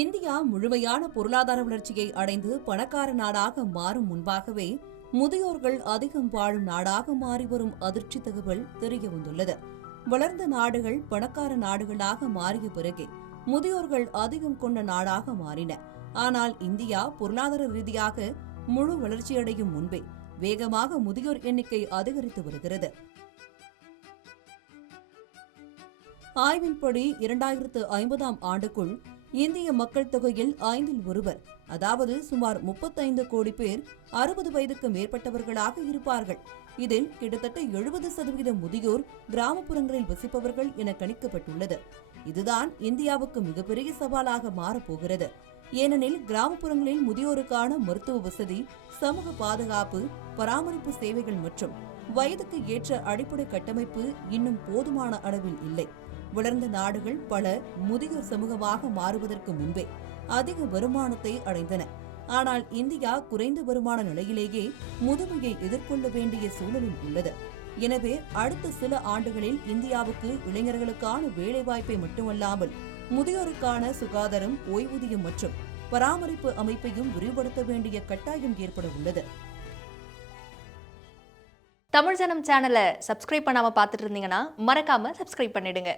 India முழுமையான பொருளாதார வளர்ச்சியை அடைந்து பணக்கார நாடாக மாறும் முன்பாகவே முதியோர்கள் அதிகம் வாழும் நாடாக மாறி வரும் அதிர்ச்சி தகவல் தெரியவந்துள்ளது. வளர்ந்த நாடுகள் பணக்கார நாடுகளாக மாறிய பிறகே முதியோர்கள் அதிகம் கொண்ட நாடாக மாறின. ஆனால் இந்தியா பொருளாதார ரீதியாக முழு வளர்ச்சியடையும் முன்பே வேகமாக முதியோர் எண்ணிக்கை அதிகரித்து வருகிறது. ஆய்வின்படி 2050ஆம் ஆண்டுக்குள் இந்திய மக்கள் தொகையில் 1/5, அதாவது சுமார் 35 கோடி பேர் 60 வயதுக்கு மேற்பட்டவர்களாக இருப்பார்கள். இதில் கிட்டத்தட்ட 70% முதியோர் கிராமப்புறங்களில் வசிப்பவர்கள் என கணிக்கப்பட்டுள்ளது. இதுதான் இந்தியாவுக்கு மிகப்பெரிய சவாலாக மாறப்போகிறது. ஏனெனில் கிராமப்புறங்களில் முதியோருக்கான மருத்துவ வசதி, சமூக பாதுகாப்பு, பராமரிப்பு சேவைகள் மற்றும் வயதுக்கு ஏற்ற அடிப்படை கட்டமைப்பு இன்னும் போதுமான அளவில் இல்லை. வளர்ந்த நாடுகள் பல முதியோர் சமூகமாக மாறுவதற்கு முன்பே அதிக வருமானத்தை அடைந்தன. ஆனால் இந்தியா குறைந்த வருமான நிலையிலேயே முதுமையை எதிர்கொள்ள வேண்டிய சூழலில் உள்ளது. எனவே அடுத்த சில ஆண்டுகளில் இந்தியாவுக்கு இளைஞர்களுக்கான வேலைவாய்ப்பை மட்டுமல்லாமல் முதியோருக்கான சுகாதாரம், ஓய்வூதியம் மற்றும் பராமரிப்பு அமைப்பையும் விரிவுபடுத்த வேண்டிய கட்டாயம் ஏற்பட உள்ளது. தமிழ் ஜனம் சேனலை சப்ஸ்கிரைப் பண்ணாம பார்த்துட்டு இருந்தீங்கன்னா மறக்காம சப்ஸ்கிரைப் பண்ணிடுங்க.